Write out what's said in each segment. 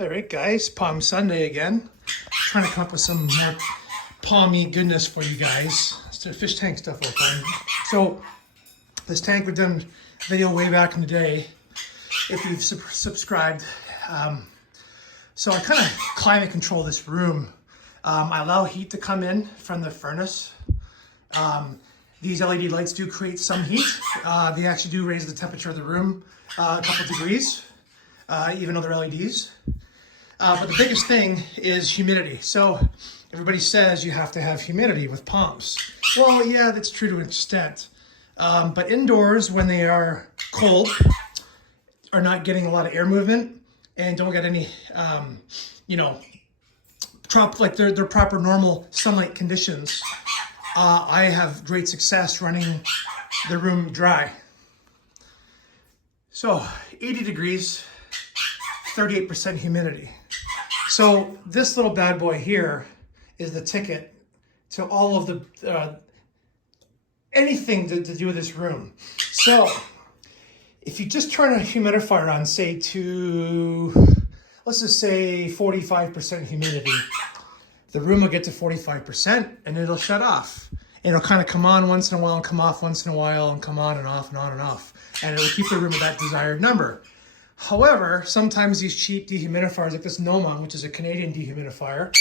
All right, guys, Palm Sunday again. Trying to come up with some more palmy goodness for you guys. Let's do fish tank stuff open. So this tank, we done a video way back in the day, if you've subscribed. So I kind of climate control this room. I allow heat to come in from the furnace. These LED lights do create some heat. They actually do raise the temperature of the room a couple degrees, even though they're LEDs. But the biggest thing is humidity. So everybody says you have to have humidity with palms. Well, yeah, that's true to an extent. But indoors, when they are cold, are not getting a lot of air movement and don't get any, their proper normal sunlight conditions, I have great success running the room dry. So 80 degrees, 38% humidity. So this little bad boy here is the ticket to all of the anything to do with this room. So if you just turn a humidifier on, say to, let's just say 45% humidity, the room will get to 45% and it'll shut off. It'll kind of come on once in a while and come off once in a while and come on and off and on and off. And it'll keep the room at that desired number. However, sometimes these cheap dehumidifiers like this Noma, which is a Canadian dehumidifier,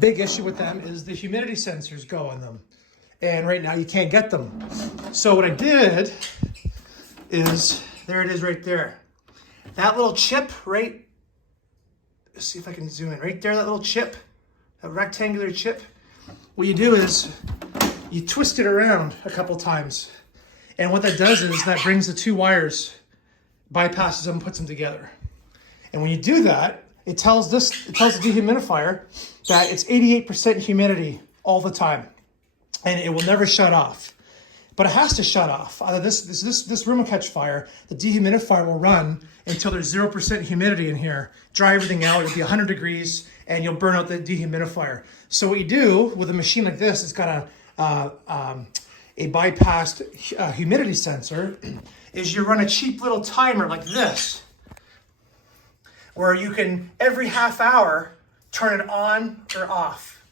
big issue with them is the humidity sensors go on them. And right now you can't get them. So what I did is, there it is right there. That little chip right, let's see if I can zoom in, right there, that little chip, that rectangular chip. What you do is you twist it around a couple times. And what that does is that brings the two wires, bypasses them, puts them together. And when you do that, it tells the dehumidifier that it's 88% humidity all the time. And it will never shut off. But it has to shut off. Either this room will catch fire, the dehumidifier will run until there's 0% humidity in here, dry everything out, it'll be 100 degrees, and you'll burn out the dehumidifier. So what you do with a machine like this, it's got a bypassed humidity sensor, is you run a cheap little timer like this, where you can, every half hour, turn it on or off.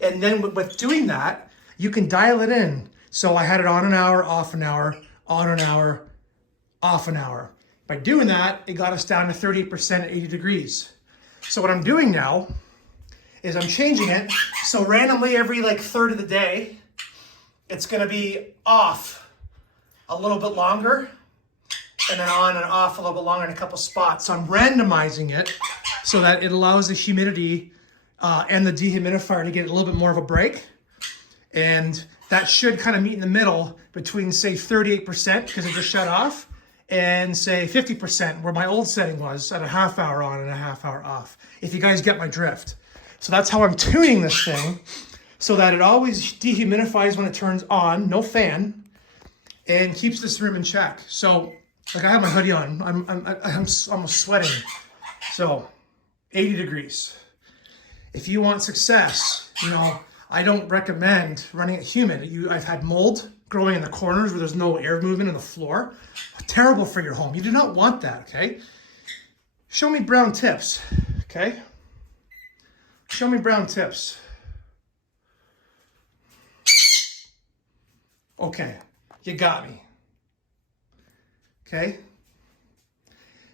And then with doing that, you can dial it in. So I had it on an hour, off an hour, on an hour, off an hour. By doing that, it got us down to 38% at 80 degrees. So what I'm doing now is I'm changing it. So randomly every third of the day, it's gonna be off a little bit longer and then on and off a little bit longer in a couple spots. So I'm randomizing it so that it allows the humidity and the dehumidifier to get a little bit more of a break. And that should kind of meet in the middle between, say, 38%, because it just shut off, and say 50%, where my old setting was, at a half hour on and a half hour off, if you guys get my drift. So that's how I'm tuning this thing, so that it always dehumidifies when it turns on, no fan, and keeps this room in check. So, I have my hoodie on, I'm almost sweating. So, 80 degrees. If you want success, I don't recommend running it humid. I've had mold growing in the corners where there's no air movement in the floor. Terrible for your home. You do not want that, okay? Show me brown tips, okay? Show me brown tips. Okay, you got me. Okay?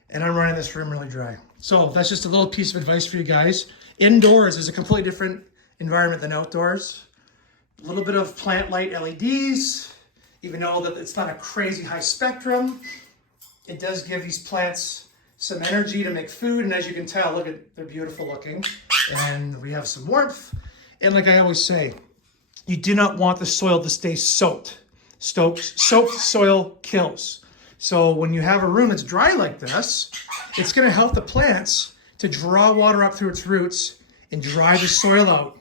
And I'm running this room really dry. So that's just a little piece of advice for you guys. Indoors is a completely different environment than outdoors. A little bit of plant light LEDs, even though that it's not a crazy high spectrum, it does give these plants some energy to make food. And as you can tell, look at, they're beautiful looking. And we have some warmth. And like I always say, you do not want the soil to stay soaked. Soaked soil kills. So when you have a room that's dry like this, it's gonna help the plants to draw water up through its roots and dry the soil out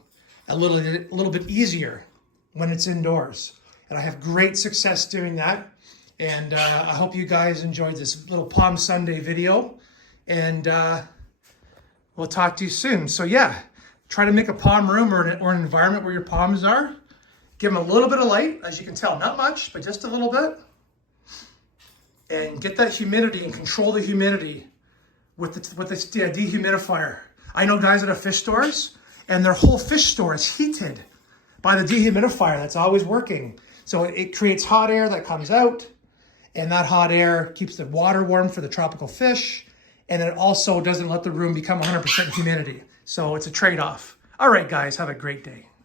a little bit easier when it's indoors. And I have great success doing that. And I hope you guys enjoyed this little Palm Sunday video. And we'll talk to you soon. So yeah, try to make a palm room or an environment where your palms are. Give them a little bit of light, as you can tell, not much, but just a little bit. And get that humidity and control the humidity with this dehumidifier. I know guys that have fish stores, and their whole fish store is heated by the dehumidifier that's always working. So it creates hot air that comes out, and that hot air keeps the water warm for the tropical fish, and it also doesn't let the room become 100% humidity. So it's a trade-off. All right, guys, have a great day.